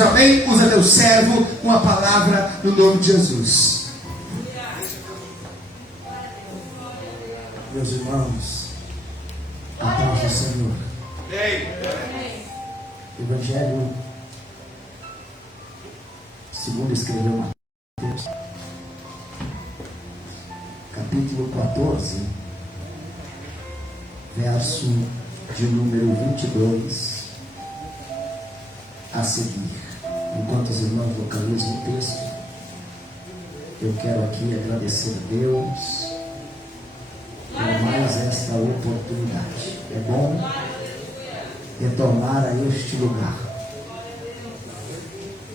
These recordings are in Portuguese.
um amém? Usa teu servo com a palavra no nome de Jesus. Meus irmãos, a paz do Senhor. Evangelho segundo escreveu Mateus, capítulo 14, verso de número 22 a seguir. Enquanto os irmãos localizam o texto, eu quero aqui agradecer a Deus por mais esta oportunidade. É bom retornar a este lugar,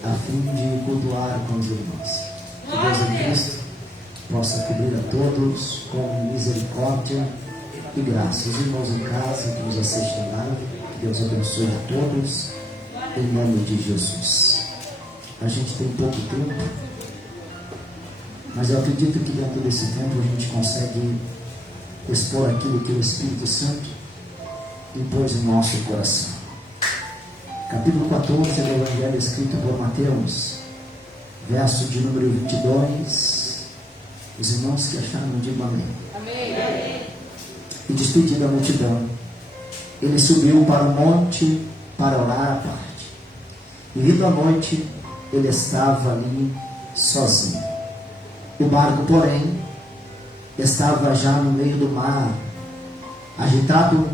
a fim de cultuar com os irmãos. Que Deus em Cristo possa cobrir a todos com misericórdia e graça. Os irmãos em casa que nos assistem live, que Deus abençoe a todos, em nome de Jesus. A gente tem pouco tempo, mas eu acredito que dentro desse tempo a gente consegue expor aquilo que o Espírito Santo impôs no nosso coração. Capítulo 14 do Evangelho escrito por Mateus, verso de número 22. Os irmãos que acharam, digam amém. Amém. E despedindo a multidão, ele subiu para o monte para orar à parte. E vindo à noite, ele estava ali sozinho. O barco, porém, estava já no meio do mar, agitado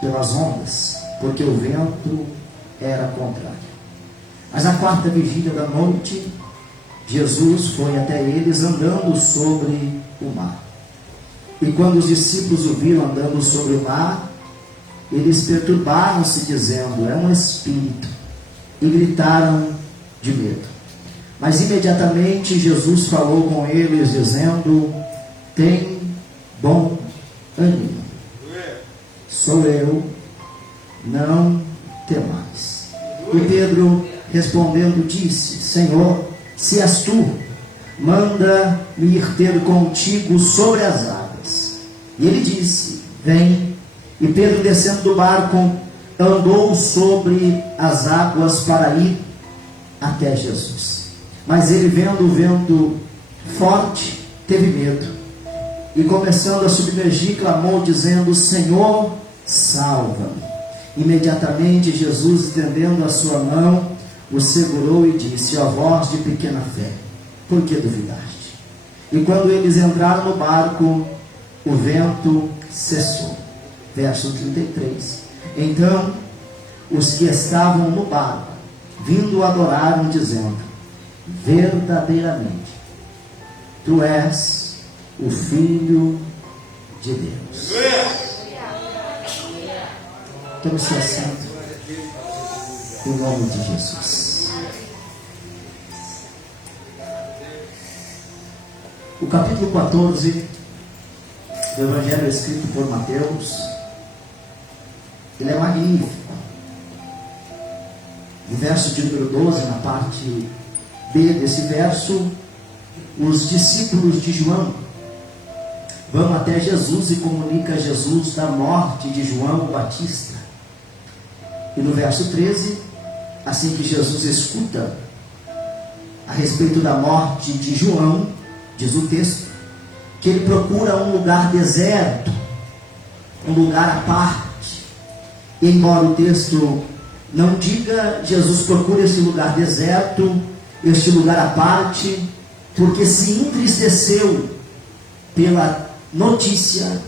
pelas ondas, porque o vento era contrário. Mas na quarta vigília da noite, Jesus foi até eles andando sobre o mar. E quando os discípulos o viram andando sobre o mar, eles perturbaram-se, dizendo: é um espírito, e gritaram de medo. Mas imediatamente Jesus falou com eles, dizendo: tem bom ânimo, sou eu, não temais. E Pedro respondendo disse: Senhor, se és tu, manda-me ir ter contigo sobre as águas. E ele disse: vem. E Pedro, descendo do barco, andou sobre as águas para ir até Jesus. Mas ele, vendo o vento forte, teve medo, e começando a submergir, clamou, dizendo: Senhor, salva-me. Imediatamente Jesus, estendendo a sua mão, o segurou e disse: ó vós de pequena fé, por que duvidaste? E quando eles entraram no barco, o vento cessou. Verso 33. Então os que estavam no barco, vindo, adoraram, dizendo: verdadeiramente tu és o Filho de Deus. Tome seu assento em nome de Jesus. O capítulo 14 do Evangelho escrito por Mateus, ele é magnífico. No verso de número 12, na parte B desse verso, os discípulos de João vão até Jesus e comunicam a Jesus da morte de João o Batista. E no verso 13, assim que Jesus escuta a respeito da morte de João, diz o texto, que ele procura um lugar deserto, um lugar à parte. E embora o texto não diga, Jesus procura esse lugar deserto, este lugar à parte, porque se entristeceu pela notícia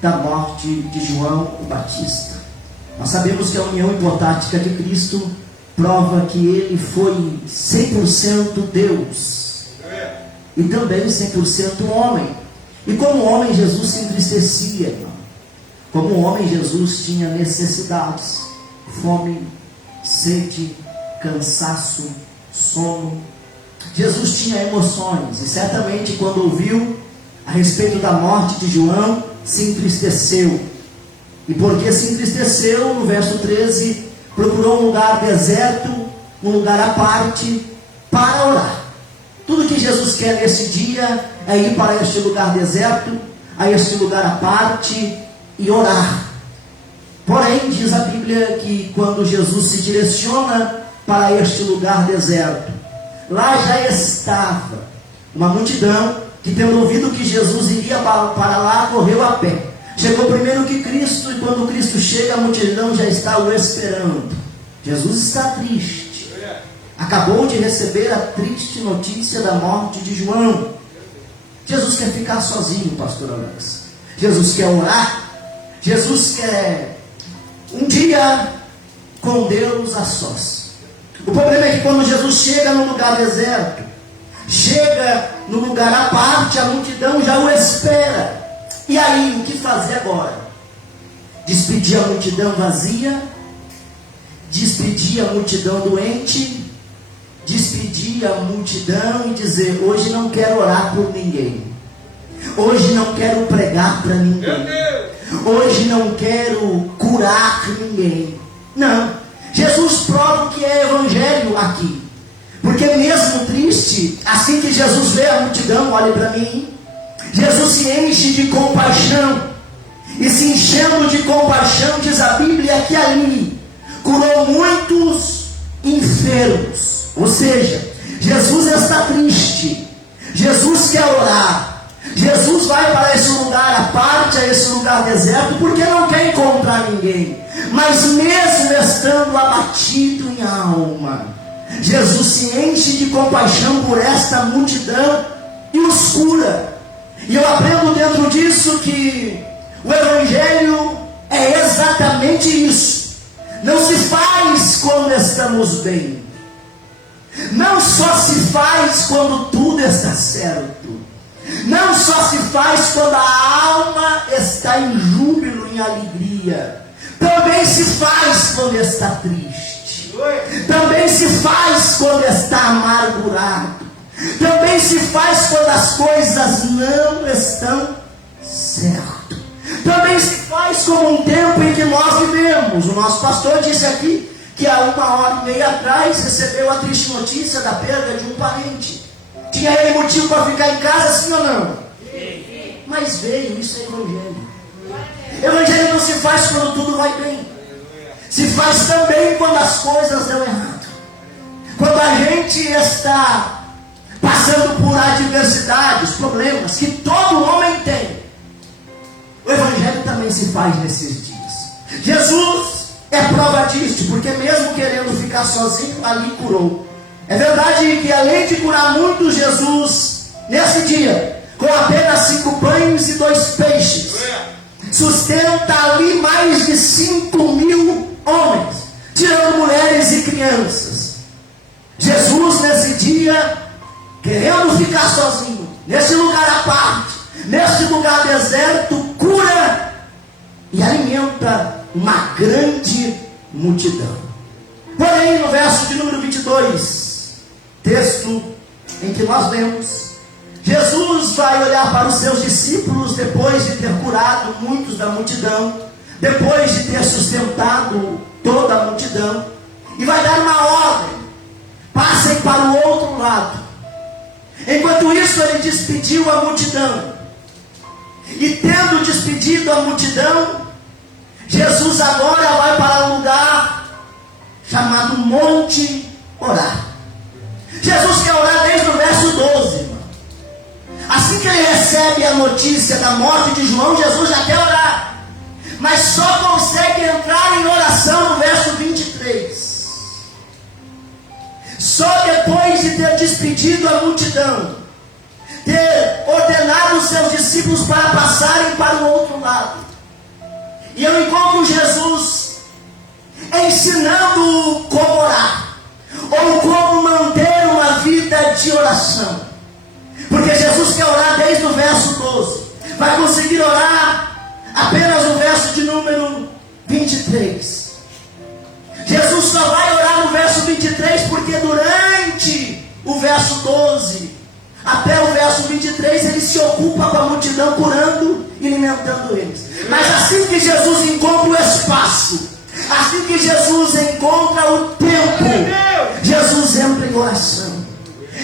da morte de João o Batista. Nós sabemos que a união hipotástica de Cristo prova que ele foi 100% Deus e também 100% homem. E como homem, Jesus se entristecia, irmão. Como homem, Jesus tinha necessidades: fome, sede, cansaço, sono. Jesus tinha emoções, e certamente quando ouviu a respeito da morte de João, se entristeceu. E porque se entristeceu, no verso 13, procurou um lugar deserto, um lugar à parte, para orar. Tudo que Jesus quer nesse dia é ir para este lugar deserto, a este lugar à parte, e orar. Porém, diz a Bíblia que quando Jesus se direciona para este lugar deserto. Lá já estava uma multidão que, tendo ouvido que Jesus iria para lá, correu a pé. Chegou primeiro que Cristo, e quando Cristo chega, a multidão já está o esperando. Jesus está triste. Acabou de receber a triste notícia da morte de João. Jesus quer ficar sozinho, pastor Alex. Jesus quer orar. Jesus quer um dia com Deus a sós. O problema é que quando Jesus chega no lugar deserto, chega no lugar à parte, a multidão já o espera. E aí, o que fazer agora? Despedir a multidão vazia? Despedir a multidão doente? Despedir a multidão e dizer: hoje não quero orar por ninguém, hoje não quero pregar para ninguém, hoje não quero curar ninguém? Não, Jesus prova que é evangelho aqui, porque mesmo triste, assim que Jesus vê a multidão, olhe para mim, Jesus se enche de compaixão, e se enchendo de compaixão, diz a Bíblia que ali curou muitos enfermos. Ou seja, Jesus está triste, Jesus quer orar, Jesus vai para esse lugar à parte, a esse lugar deserto, porque não quer encontrar ninguém. Mas mesmo estando abatido em alma, Jesus se enche de compaixão por esta multidão e os cura. E eu aprendo dentro disso que o Evangelho é exatamente isso. Não se faz quando estamos bem, não só se faz quando tudo está certo, não só se faz quando a alma está em júbilo, em alegria, também se faz quando está triste, também se faz quando está amargurado, também se faz quando as coisas não estão certas, também se faz como um tempo em que nós vivemos. O nosso pastor disse aqui que há 1h30 atrás recebeu a triste notícia da perda de um parente. Tinha ele motivo para ficar em casa, sim ou não? Sim. Mas veio, isso é evangelho. Evangelho não se faz quando tudo vai bem, se faz também quando as coisas dão errado, quando a gente está passando por adversidades, problemas que todo homem tem. O Evangelho também se faz nesses dias. Jesus é prova disso, porque mesmo querendo ficar sozinho, ali curou. É verdade que além de curar muito, Jesus, nesse dia, com apenas 5 pães e 2 peixes, sustenta ali mais de 5.000 homens, tirando mulheres e crianças. Jesus nesse dia, querendo ficar sozinho, nesse lugar à parte, nesse lugar deserto, cura e alimenta uma grande multidão. Porém, no verso de número 22, texto em que nós lemos, Jesus vai olhar para os seus discípulos depois de ter curado muitos da multidão, depois de ter sustentado toda a multidão, e vai dar uma ordem: passem para o outro lado. Enquanto isso, ele despediu a multidão, e tendo despedido a multidão, Jesus agora vai para um lugar chamado Monte Orar. Jesus quer orar desde o verso 12, irmão. Assim que ele recebe a notícia da morte de João, Jesus já quer orar, mas só consegue entrar em oração no verso 23. Só depois de ter despedido a multidão, ter ordenado os seus discípulos para passarem para o outro lado, e eu encontro Jesus ensinando como orar, ou como manter uma vida de oração. Porque Jesus quer orar desde o verso 12, vai conseguir orar apenas no verso de número 23. Jesus só vai orar no verso 23 porque durante o verso 12 até o verso 23 ele se ocupa com a multidão, curando e alimentando eles. Mas assim que Jesus encontra o espaço, assim que Jesus encontra o tempo, Jesus entra em oração.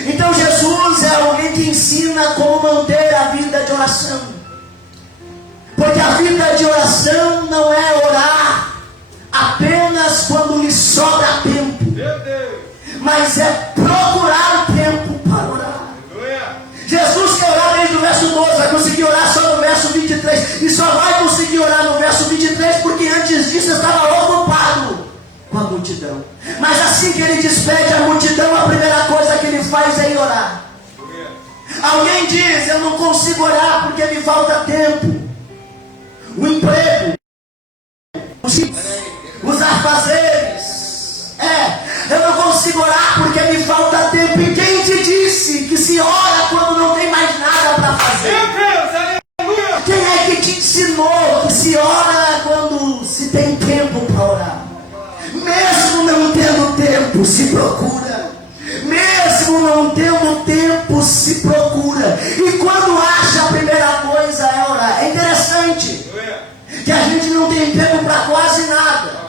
Então Jesus é alguém que ensina como manter a vida de oração, porque a vida de oração não é orar apenas quando lhe sobra tempo, mas é procurar o tempo para orar. Jesus quer orar desde o verso 12, vai conseguir orar só no verso 23, e só vai conseguir orar no verso 23 porque antes disso estava ocupado com a multidão. Mas assim que ele despede a multidão, a primeira coisa que ele faz é ir orar. Alguém diz: eu não consigo orar porque me falta tempo. O emprego, os afazeres. Eu não consigo orar porque me falta tempo. E quem te disse que se ora quando não tem mais nada para fazer? Quem é que te ensinou que se ora quando se tem tempo para orar? Mesmo não tendo tempo, se procura. Mesmo não tendo tempo, se procura. E quando acha, a primeira coisa é orar. É interessante que a gente não tem tempo para quase nada.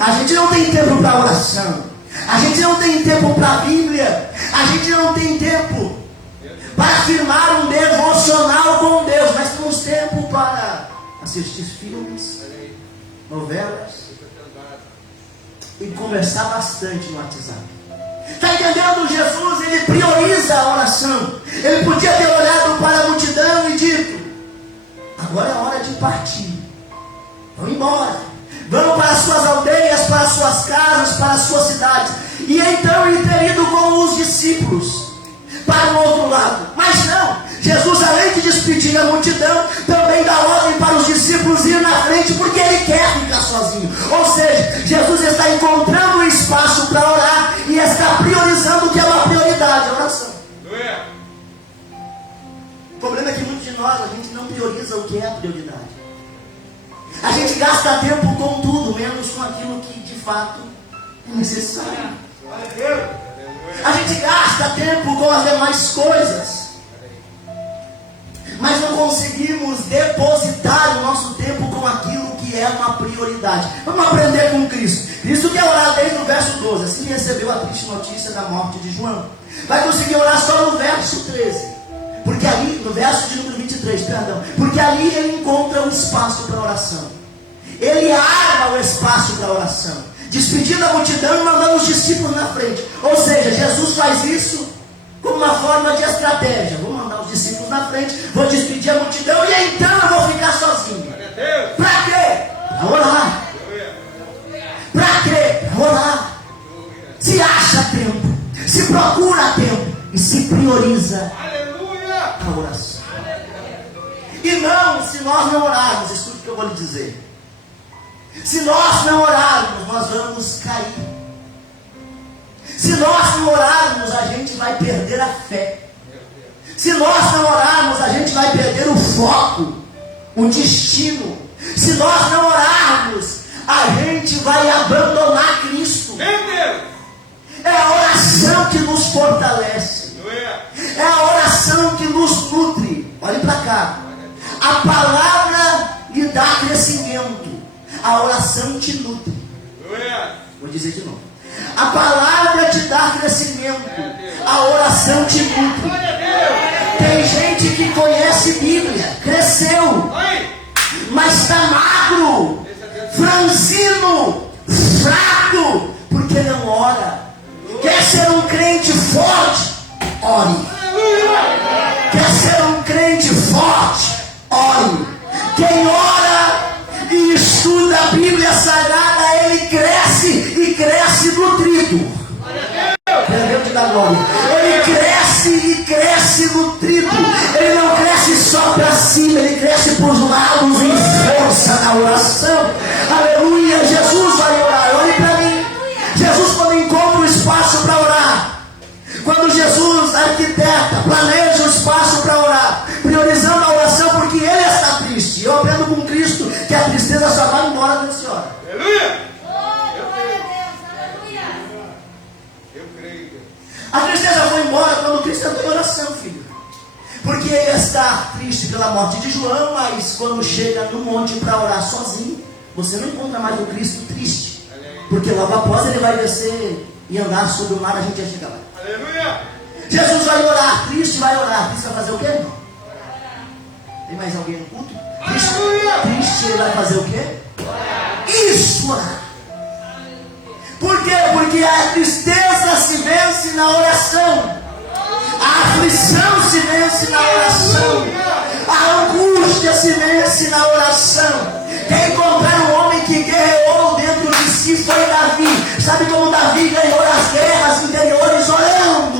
A gente não tem tempo para oração. A gente não tem tempo para a Bíblia. A gente não tem tempo para firmar um devocional com Deus. Mas temos tempo para assistir filmes, novelas e conversar bastante no WhatsApp. Está entendendo? Jesus, ele prioriza a oração. Ele podia ter olhado para a multidão e dito: agora é hora de partir. Vão embora. Vão para as suas aldeias, para as suas casas, para as suas cidades. E então ele ter ido com os discípulos para o outro lado. Mas não. Jesus, além de despedir a multidão, também dá ordem para os discípulos ir na frente, porque ele quer ficar sozinho. Ou seja, Jesus está encontrando um espaço para orar e está priorizando o que é uma prioridade, a oração. O problema é que muitos de nós, a gente não prioriza o que é a prioridade. A gente gasta tempo com tudo, menos com aquilo que de fato é necessário. A gente gasta tempo com as demais coisas, mas não conseguimos depositar o nosso tempo com aquilo que é uma prioridade. Vamos aprender com Cristo. Cristo quer orar desde o verso 12, assim que recebeu a triste notícia da morte de João. Vai conseguir orar só no verso 13. Porque ali, no verso de número 23, perdão, porque ali ele encontra um espaço para oração. Ele arma o espaço para oração, despedindo a multidão e mandando os discípulos na frente. Ou seja, Jesus faz isso como uma forma de estratégia. Vou mandar os discípulos na frente, vou despedir a multidão e então eu vou ficar sozinho. Para quê? Para orar. Para quê? Para orar. Se acha tempo, se procura tempo e se prioriza a oração. E não, se nós não orarmos, escute o que eu vou lhe dizer. Se nós não orarmos, nós vamos cair. Se nós não orarmos, a gente vai perder a fé. Se nós não orarmos, a gente vai perder o foco, o destino. Se nós não orarmos, a gente vai abandonar Cristo. É a oração que nos fortalece. É a oração que nos nutre. Olhe para cá. A palavra lhe dá crescimento. A oração te nutre. Vou dizer de novo. A palavra te dá crescimento. A oração te nutre. Tem gente que conhece Bíblia, cresceu, mas está magro, franzino, fraco, porque não ora. Quer ser um crente forte? Ore. Quer ser um crente forte? Ore. Quem ora e estuda a Bíblia Sagrada, ele cresce e cresce nutrido. Deus te dá glória. Ele cresce e cresce nutrido. Ele não cresce só para cima, ele cresce para os lados em força na oração. Aleluia. Jesus vai orar. Olhe para mim. Jesus, quando encontra um espaço para orar, quando Jesus arquiteta, planeja um espaço para orar, priorizando a oração porque ele está triste. Eu aprendo com Cristo que a tristeza só vai embora quando se ora. Aleluia! A tristeza foi embora quando Cristo entrou em oração, filho. Porque ele está triste pela morte de João, mas quando chega no monte para orar sozinho, você não encontra mais o Cristo triste. Porque logo após ele vai descer e andar sobre o mar, a gente já chega lá. Aleluia! Jesus vai orar, Cristo vai orar. Cristo vai fazer o quê? Tem mais alguém no culto? Cristo ele vai fazer o quê? Isso, orar. Por quê? Porque a tristeza se vence na oração. A aflição se vence na oração. A angústia se vence na oração. Quer encontrar um homem que guerreou dentro de si foi Davi. Sabe como Davi ganhou as guerras interiores? Orando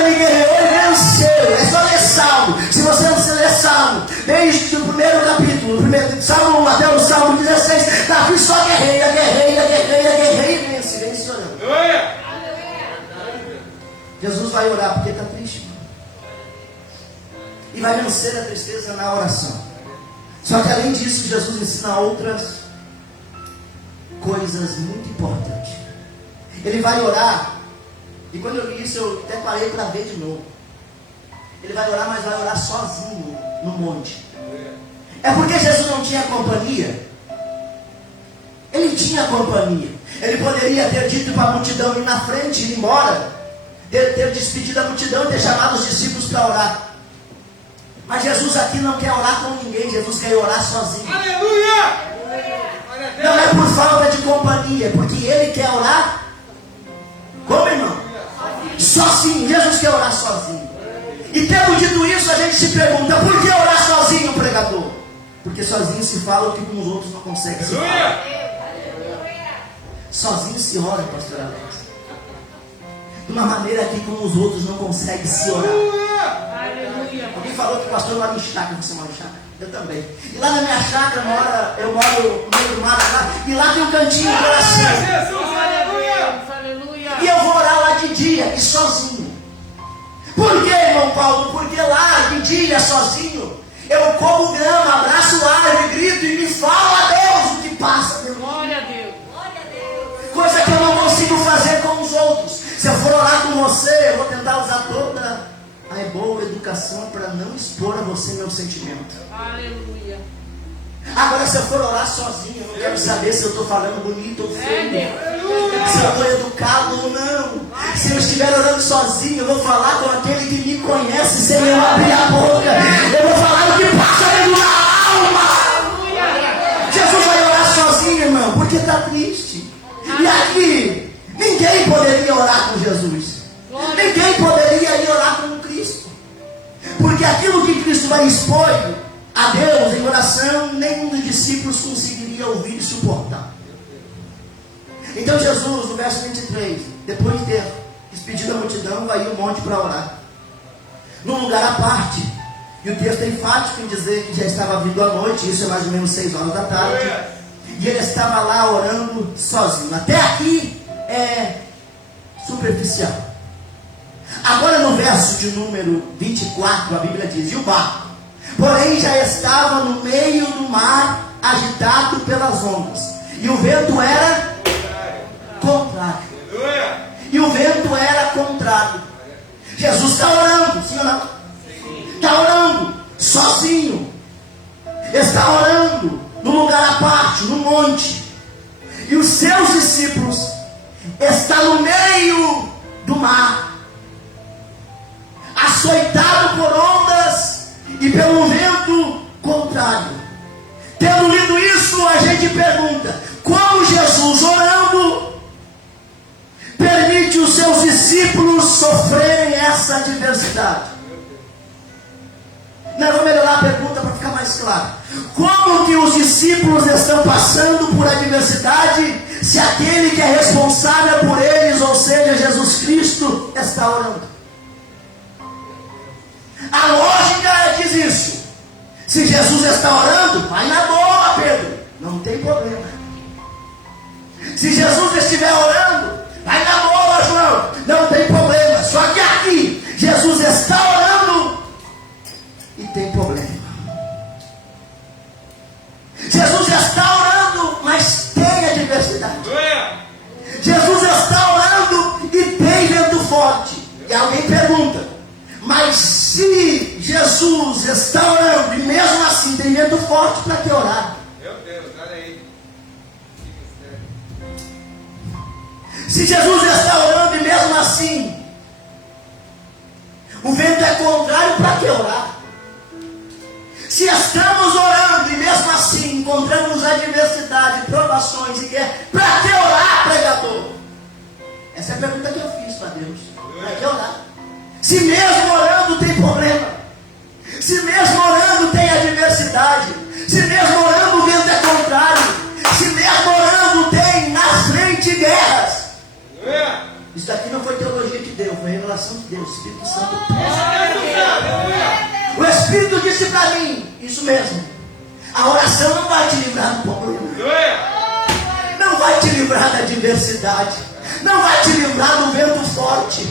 ele guerreou e venceu. É só ler Salmo. Se você não ler Salmo, desde o primeiro capítulo, Salmo 1 até o Salmo 16, Davi só guerreia e vence orando. Jesus vai orar porque está triste. E vai vencer a tristeza na oração. Só que além disso, Jesus ensina outras coisas muito importantes. Ele vai orar. E quando eu li isso, eu até parei para ver de novo. Ele vai orar, mas vai orar sozinho no monte. É porque Jesus não tinha companhia? Ele tinha companhia. Ele poderia ter dito para a multidão ir na frente, ir embora, ter despedido a multidão e ter chamado os discípulos para orar. Mas Jesus aqui não quer orar com ninguém. Jesus quer orar sozinho. Aleluia! Não é por falta de companhia, porque Ele quer orar. Como, irmão? Sozinho. Jesus quer orar sozinho. E tendo dito isso, a gente se pergunta: por que orar sozinho, pregador? Porque sozinho se fala o que com os outros não consegue se falar. Sozinho se ora, pastor Alex, de uma maneira que com os outros não consegue se orar. Alguém falou que o pastor mora em chácara. Você mora em chácara? Eu também. E lá na minha chácara eu moro no meio do mato lá, e lá tem um cantinho de oração. E eu vou orar lá de dia e sozinho. Por que, irmão Paulo? Porque lá de dia, sozinho, eu como grama, abraço o ar e grito e me falo a Deus o que passa pelo mundo. Glória a Deus. Coisa que eu não consigo fazer com os outros. Se eu for orar com você, eu vou tentar usar toda a boa educação para não expor a você meu sentimento. Aleluia. Agora, se eu for orar sozinho, eu não quero saber se eu estou falando bonito ou feio, Deus. se eu estou educado ou não. Se eu estiver orando sozinho, eu vou falar com aquele que me conhece sem eu abrir a boca. Eu vou falar o que passa dentro da alma. Jesus vai orar sozinho, irmão, porque está triste. E aqui, ninguém poderia orar com Jesus. Ninguém poderia ir orar com Cristo. Porque aquilo que Cristo vai expor a Deus em oração, nenhum dos discípulos conseguiria ouvir e suportar. Então Jesus, no verso 23, depois de ter despedido a multidão, vai ir ao monte para orar, num lugar à parte. E o texto é enfático em dizer que já estava vindo a noite. Isso é mais ou menos 6 horas da tarde. E ele estava lá orando sozinho. Até aqui é superficial. Agora no verso de número 24, a Bíblia diz: e o barco, porém, já estava no meio do mar, agitado pelas ondas, e o vento era contrário. E o vento era contrário. Jesus está orando, sim ou não? Está orando sozinho. Está orando num lugar à parte, no monte. E os seus discípulos estão no meio do mar, açoitado por ondas e pelo vento contrário. Tendo lido isso, a gente pergunta: como Jesus, orando, permite os seus discípulos sofrerem essa adversidade? Nós vamos melhorar a pergunta para ficar mais claro. Como que os discípulos estão passando por adversidade se aquele que é responsável por eles, ou seja, Jesus Cristo, está orando? A lógica diz isso. Se Jesus está orando, vai na boa, Pedro, não tem problema. Se Jesus estiver orando, vai na boa, João, não tem problema. Só que aqui, Jesus está orando e tem problema. Jesus está orando, mas tem adversidade. Jesus está orando e tem vento forte. E alguém pergunta: mas se Jesus está orando e mesmo assim tem vento forte, para que orar? Meu Deus, olha aí. Se Jesus está orando e mesmo assim o vento é contrário, para que orar? Se estamos orando e mesmo assim encontramos adversidade, provações e guerra, para que orar, pregador? Essa é a pergunta que eu fiz para Deus. Para que orar? Se mesmo orando tem problema, se mesmo orando tem adversidade, se mesmo orando o vento é contrário, se mesmo orando tem na frente guerras. Isso daqui não foi teologia que deu, foi revelação de Deus, Espírito Santo. O Espírito disse para mim, isso mesmo, a oração não vai te livrar do problema, não vai te livrar da adversidade, não vai te livrar do vento forte,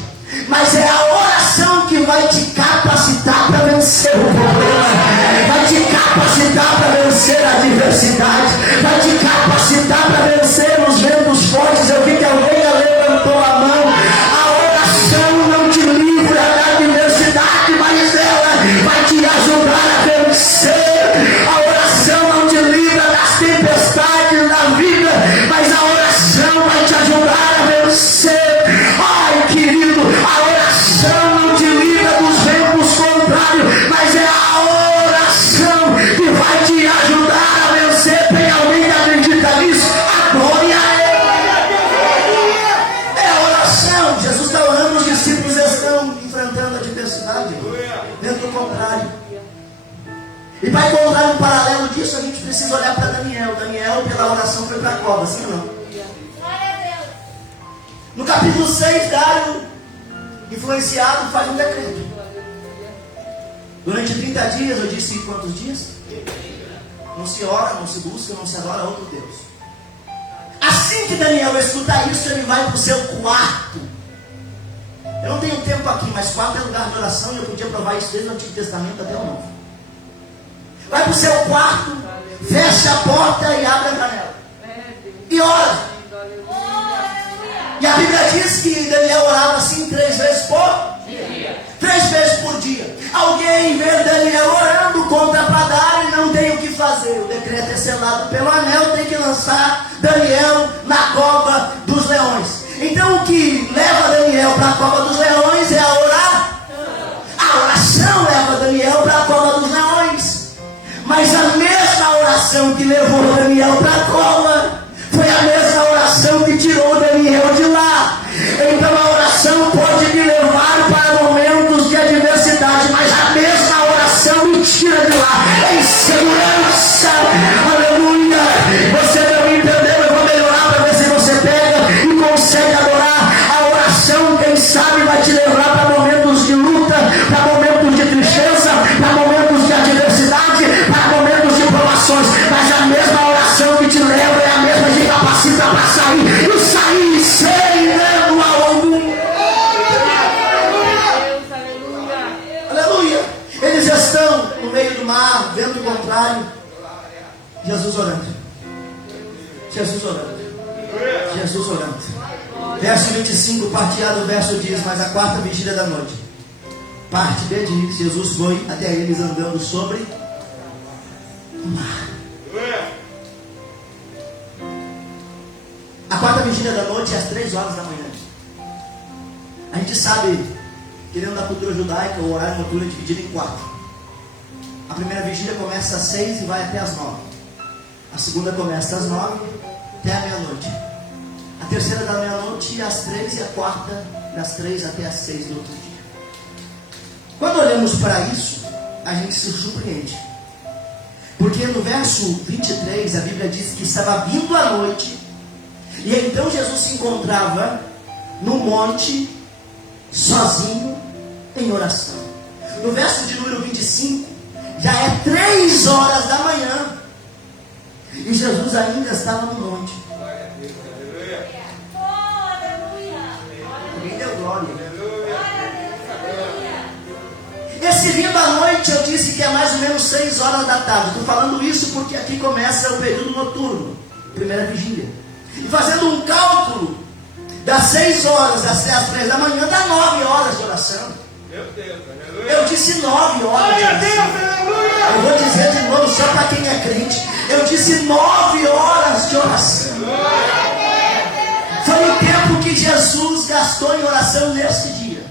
mas é a oração que vai te capacitar para vencer o problema, vai te capacitar para vencer a adversidade, vai te capacitar para vencer os ventos fortes. Eu vi que alguém levantou a mão. A oração não te livra da adversidade, mas ela vai te ajudar a vencer. A oração não te livra das tempestades da vida, mas a oração vai te ajudar a vencer. Ai, querido, a oração não te livra dos ventos contrários, mas é a oração que vai te ajudar a vencer. Tem alguém que acredita nisso? A glória é a oração. Jesus está orando, os discípulos estão enfrentando a adversidade, vento contrário. E para encontrar um paralelo disso, a gente precisa olhar para Daniel. Daniel, pela oração, foi para a cova, sim ou não? No capítulo 6, Dário, influenciado, faz um decreto. Durante 30 dias, eu disse quantos dias? Não se ora, não se busca, não se adora a outro Deus. Assim que Daniel escuta isso, ele vai para o seu quarto. Eu não tenho tempo aqui, mas quarto é lugar de oração e eu podia provar isso desde o Antigo Testamento até o Novo. Vai para o seu quarto, fecha a porta e abre a janela. E ora. E a Bíblia diz que Daniel orava assim 3 vezes por dia. 3 vezes por dia. Alguém vê Daniel orando, conta para Dário e não tem o que fazer. O decreto é selado pelo anel, tem que lançar Daniel na cova dos leões. Então o que leva Daniel para a cova dos leões é a orar. A oração leva Daniel para a cova dos leões. Mas a mesma oração que levou Daniel para a cova foi a mesma oração que tirou Daniel de lá. Então a oração pode me levar para momentos de adversidade, mas a mesma oração me tira de lá em segurança. Aleluia. Você não entendeu? Eu vou melhorar para ver se você pega e consegue adorar. A oração, quem sabe, vai te levar para momentos de luta, para momentos de tristeza, para momentos de adversidade, para momentos de provações. Mas a mesma oração que te leva é a mesma que capacita para sair. E sair sereno algum. Aleluia. Eles estão no meio do mar, vento contrário. Jesus orando. Jesus orando. Jesus orando. Verso 25, parteado o verso diz: mas a 4ª vigília da noite, parte B diz, Jesus foi até eles andando sobre o mar. A 4ª vigília da noite é às 3 horas da manhã. A gente sabe que dentro da cultura judaica o horário noturno é dividido em 4. A primeira vigília começa às 6 e vai até às 9. A segunda começa às 9 até a meia-noite. A terceira da meia-noite às 3 e a quarta das 3 até às 6 do outro dia. Quando olhamos para isso, a gente se surpreende. Porque no verso 23 a Bíblia diz que estava vindo a noite. E então Jesus se encontrava no monte, sozinho, em oração. No verso de número 25, já é 3 horas da manhã. E Jesus ainda estava no monte. Alguém deu glória. Esse vindo à noite, eu disse que é mais ou menos 6 horas da tarde. Estou falando isso porque aqui começa o período noturno, primeira vigília. E fazendo um cálculo das 6 horas até as 3 da manhã, dá 9 horas de oração. Meu Deus, Eu disse 9 horas de oração. Eu vou dizer de novo só para quem é crente. Eu disse 9 horas de oração. Foi o tempo que Jesus gastou em oração nesse dia.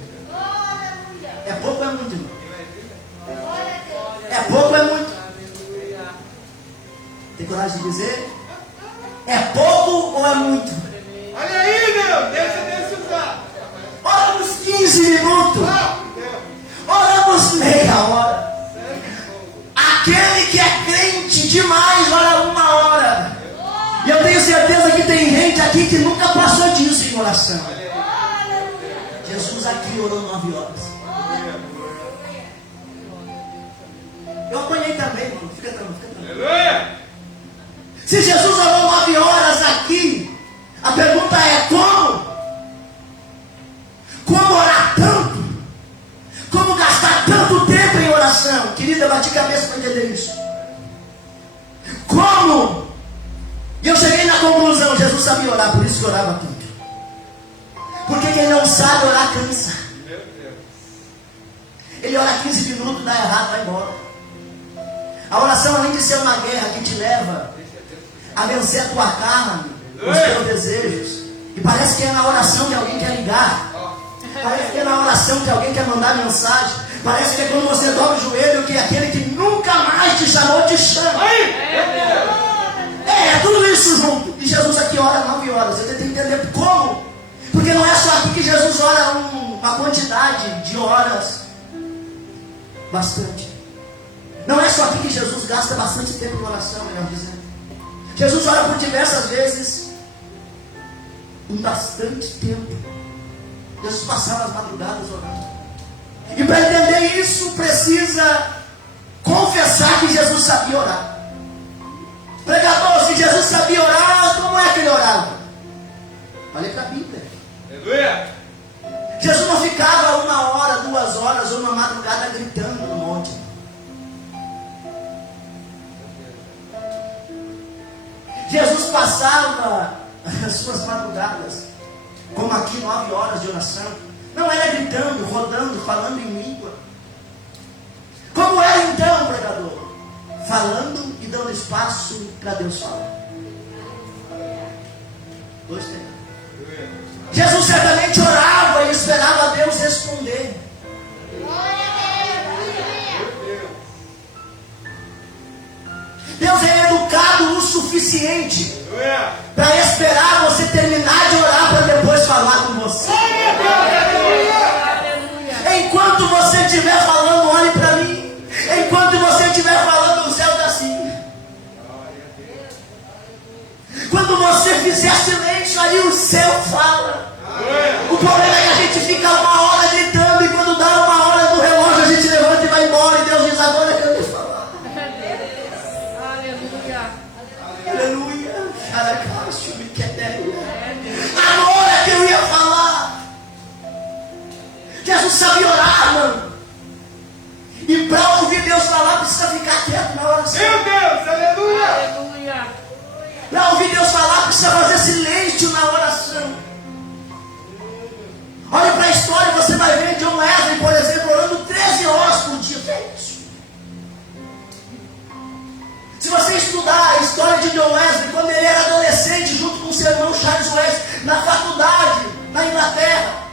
É pouco ou é muito, irmão? É pouco ou é muito? Tem que coragem de dizer? É pouco ou é muito? Olha aí, Deus. Deixa usar. Oramos 15 minutos. Oramos meia hora. Aquele que é crente demais ora 1 hora. E eu tenho certeza que tem gente aqui que nunca passou disso em oração. Jesus aqui orou 9 horas. Eu apanhei também, mano. Fica tranquilo. Aleluia. Se Jesus orou 9 horas aqui, a pergunta é como? Como orar tanto? Como gastar tanto tempo em oração? Querida, eu bati cabeça para entender isso. Como? E eu cheguei na conclusão, Jesus sabia orar, por isso que orava tanto. Porque quem não sabe orar cansa. Ele ora 15 minutos, dá errado, vai embora. A oração, além de ser uma guerra que te leva a vencer a tua carne, os teus desejos, e parece que é na oração que alguém quer ligar, parece que é na oração que alguém quer mandar mensagem, parece que é quando você dobra o joelho que aquele que nunca mais te chamou te chama. É tudo isso junto. E Jesus aqui ora 9 horas. Eu tentei entender como. Porque não é só aqui que Jesus ora uma quantidade de horas bastante. Não é só aqui que Jesus gasta bastante tempo em oração, melhor dizendo. Jesus ora por diversas vezes, em bastante tempo. Jesus passava as madrugadas orando. E para entender isso, precisa confessar que Jesus sabia orar. Pregador, se Jesus sabia orar, como é que ele orava? Olha para a Bíblia. Aleluia. Jesus não ficava 1 hora, 2 horas ou uma madrugada gritando no monte. Jesus passava as suas madrugadas, como aqui 9 horas de oração. Não era gritando, rodando, falando em língua. Como era então, pregador? Falando e dando espaço para Deus falar. Gostei. Jesus certamente orava e esperava Deus responder. Deus é educado o suficiente para esperar você terminar de orar para depois falar com você. Enquanto você estiver falando, olhe para mim. Enquanto você estiver falando, o céu está assim. Quando você fizer silêncio, aí o céu fala. O problema é que a gente fica 1 hora gritando e quando dá 1 hora do relógio a gente levanta e vai embora e Deus diz, agora é que eu vou falar. Aleluia. Agora é que eu ia falar. Jesus sabia orar, mano. E para ouvir Deus falar, precisa ficar quieto na oração. Meu Deus, aleluia. Para ouvir Deus falar, precisa fazer silêncio na oração. Olha para a história, você vai ver John Wesley, por exemplo, orando 13 horas por dia. Que é isso? Se você estudar a história de John Wesley, quando ele era adolescente, junto com seu irmão Charles Wesley, na faculdade, na Inglaterra,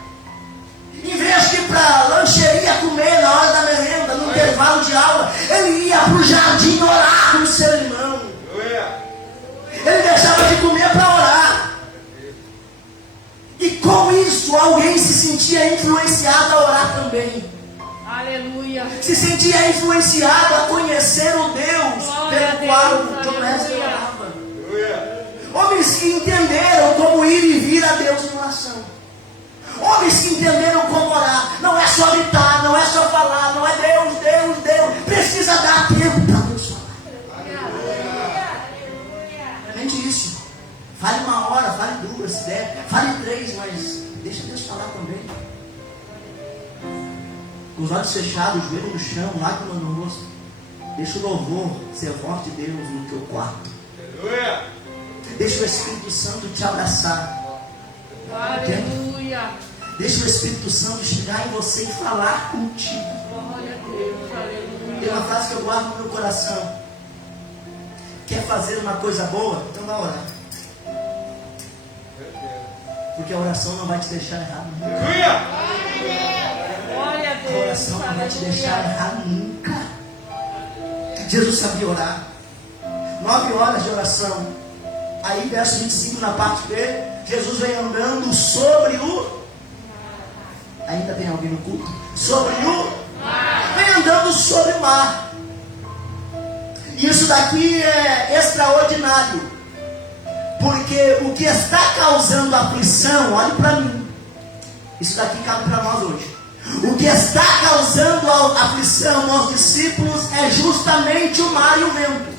em vez de ir para a lancheria comer na hora da merenda, no intervalo de aula, ele ia para o jardim orar com o seu irmão. Ele deixava de comer para orar. E com isso, alguém se sentia influenciado a orar também. Aleluia. Se sentia influenciado a conhecer o Deus pelo qual John Wesley orava. Homens que entenderam como ir e vir a Deus em oração. Homens que entenderam como orar. Não é só gritar, não é só falar, não é Deus, Deus, Deus. Precisa dar tempo para Deus falar. Somente isso. Fale 1 hora, fale 2, se der, fale 3, mas deixa Deus falar também. Com os olhos fechados, o joelho no chão, lágrima no rosto. Deixa o louvor ser voz de Deus no teu quarto. Aleluia. Deixa o Espírito Santo te abraçar. Aleluia. Deixa o Espírito Santo chegar em você e falar contigo. Glória a Deus. Aleluia. Tem uma frase que eu guardo no meu coração. Quer fazer uma coisa boa? Então vai orar. Porque a oração não vai te deixar errado nunca. Aleluia. Glória a A Deus. oração não vai te deixar errado nunca. Jesus sabia orar. 9 horas de oração. Aí, verso 25, na parte B, Jesus vem andando sobre o... Ainda tem alguém no culto? Sobre o... Vem andando sobre o mar. Isso daqui é extraordinário. Porque o que está causando aflição, olhe para mim. Isso daqui cabe para nós hoje. O que está causando a aflição aos discípulos é justamente o mar e o vento.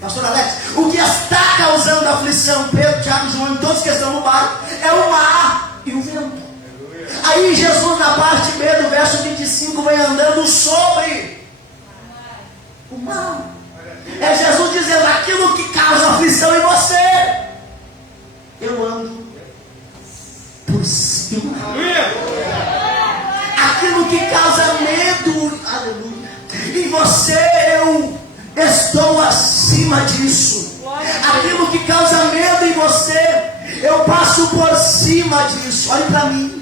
Pastor Alex, o que está causando aflição, Pedro, Tiago, João e todos que estão no barco, é o mar e o vento. Aí Jesus, na parte B do verso 25, vem andando sobre o mar. É Jesus dizendo: aquilo que causa aflição em você, eu ando por cima. Aquilo que causa medo, aleluia, em você, eu estou acima disso. Aquilo que causa medo em você, eu passo por cima disso. Olhe para mim.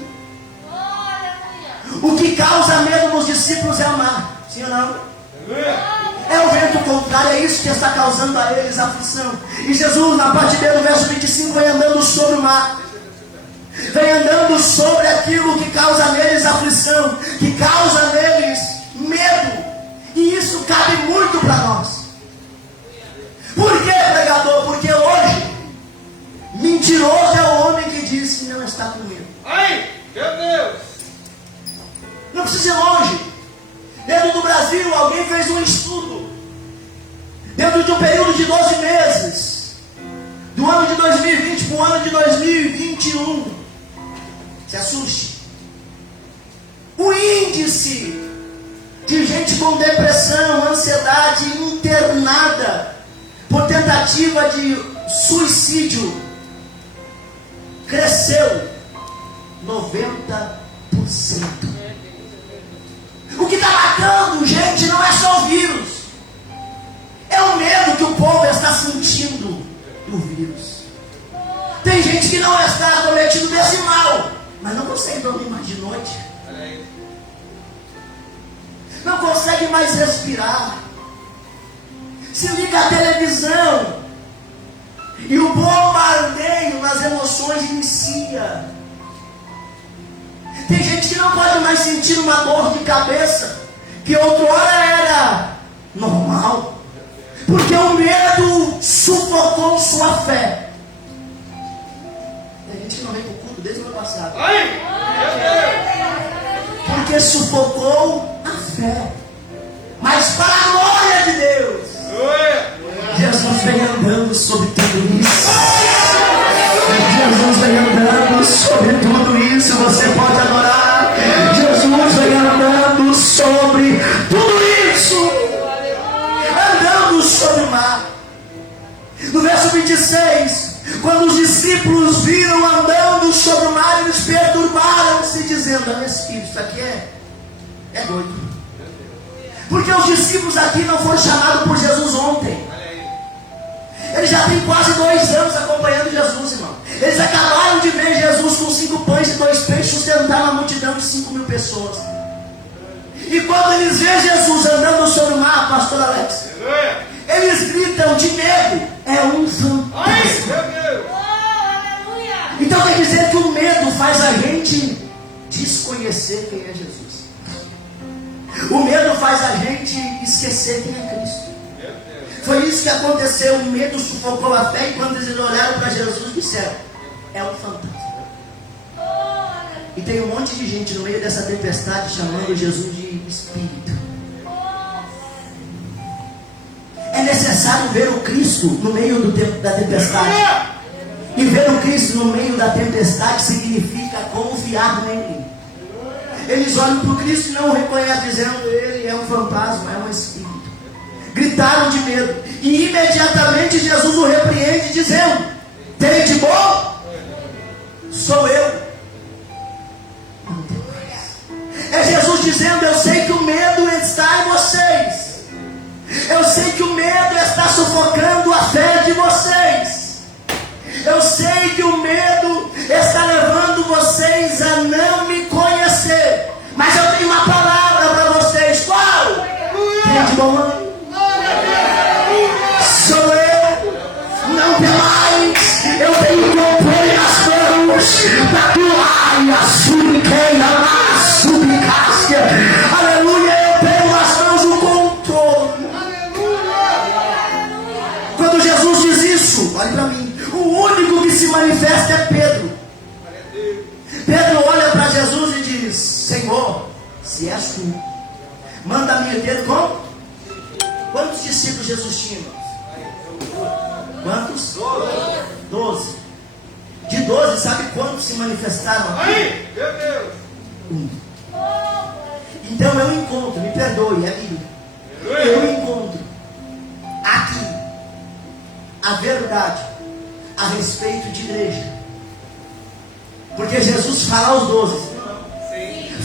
O que causa medo nos discípulos é o mar, sim ou não? É o vento contrário, é isso que está causando a eles aflição. E Jesus, na parte B do verso 25, vem andando sobre o mar. Vem andando sobre aquilo que causa neles aflição, que causa neles medo. E isso cabe muito para nós. Por que, pregador? Porque hoje, mentiroso é o homem que diz que não está com medo. Ai, meu Deus! Não precisa ir longe. Dentro do Brasil, alguém fez um estudo. Dentro de um período de 12 meses, do ano de 2020 para o ano de 2021. Se assuste. O índice de gente com depressão, ansiedade, internada por tentativa de suicídio cresceu 90%. O que está matando, gente, não é só o vírus. É o medo que o povo está sentindo do vírus. Tem gente que não está cometido desse mal, mas não consegue dormir mais de noite. Não consegue mais respirar. Se liga à televisão e o bombardeio nas emoções inicia. Tem gente que não pode mais sentir uma dor de cabeça que outrora era normal, porque o medo sufocou sua fé. Tem gente que não vem para o culto desde o ano passado. Ai, Porque sufocou a fé. Mas para a glória de Deus, Jesus vem andando sobre tudo isso. Jesus vem andando sobre tudo isso. Você pode adorar. Jesus vem andando sobre tudo isso. Andando sobre o mar. No verso 26, quando os discípulos viram andando sobre o mar, eles perturbaram-se, dizendo: isso aqui é doido. Porque os discípulos aqui não foram chamados por Jesus ontem. Eles já têm quase 2 anos acompanhando Jesus, irmão. Eles acabaram de ver Jesus com 5 pães e 2 peixes sustentar uma multidão de 5.000 pessoas. E quando eles veem Jesus andando sobre o mar, pastor Alex, eles gritam de medo. É um fantasma. Então quer dizer que o medo faz a gente desconhecer quem é Jesus. O medo faz a gente esquecer quem é Cristo. Foi isso que aconteceu. O medo sufocou a fé. E quando eles olharam para Jesus, disseram: é um fantasma. E tem um monte de gente no meio dessa tempestade chamando Jesus de Espírito. É necessário ver o Cristo no meio da tempestade. E ver o Cristo no meio da tempestade significa confiar nele. Eles olham para o Cristo e não o reconhecem, dizendo: ele é um fantasma, é um espírito. Gritaram de medo. E imediatamente Jesus o repreende, dizendo: tem de bom? Sou eu. Não tem mais. É Jesus dizendo: eu sei que o medo está em vocês. Eu sei que o medo está sufocando a fé de vocês. Eu sei que o medo está levando vocês a não me conhecer. Mas eu tenho uma palavra para vocês. Qual? Tem de bom? manifesta é Pedro. Pedro olha para Jesus e diz: Senhor, se és tu, manda-me ter com? Quantos discípulos Jesus tinha? Quantos? 12. De 12, sabe quantos se manifestaram aqui? Aí, meu Deus. 1. Então eu encontro, me perdoe, é Bíblia. Eu encontro aqui a verdade a respeito de igreja. Porque Jesus fala aos 12.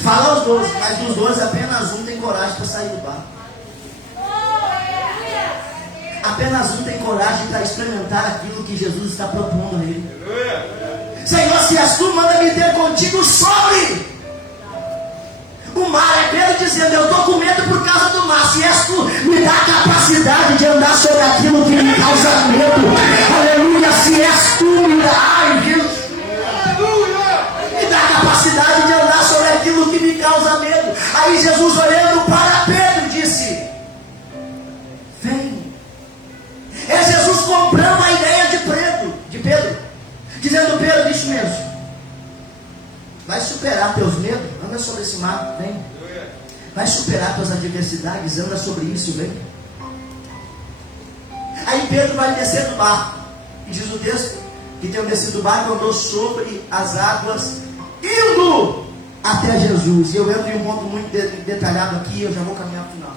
Fala aos 12, mas dos 12 apenas um tem coragem para sair do barco. Apenas um tem coragem para experimentar aquilo que Jesus está propondo nele. Senhor, se és tu, manda-me ter contigo sobre o mar. É Pedro dizendo: eu estou com medo por causa do mar. Se és tu, me dá a capacidade de andar sobre aquilo que me causa medo. Aleluia. Se és tu, me dá. Ai, Deus. Me dá a capacidade de andar sobre aquilo que me causa medo. Aí Jesus, olhando para Pedro, disse: vem. É Jesus comprando a ideia de Pedro, dizendo: Pedro, isso mesmo. Vai superar teus medos, anda sobre esse mar, vem. Vai superar tuas adversidades, anda sobre isso, vem. Aí Pedro vai descer do barco. E diz o texto que tendo descido do barco, andou sobre as águas, indo até Jesus. E eu entro em um ponto muito detalhado aqui, eu já vou caminhar para o final.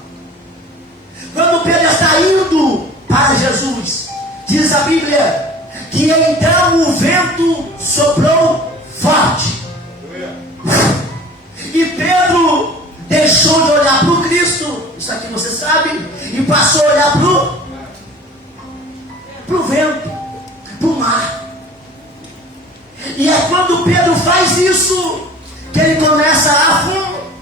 Quando Pedro está indo para Jesus, diz a Bíblia que então o vento soprou forte. E Pedro deixou de olhar para o Cristo, isso aqui você sabe, e passou a olhar para o vento, para o mar. E é quando Pedro faz isso que ele começa a afundar.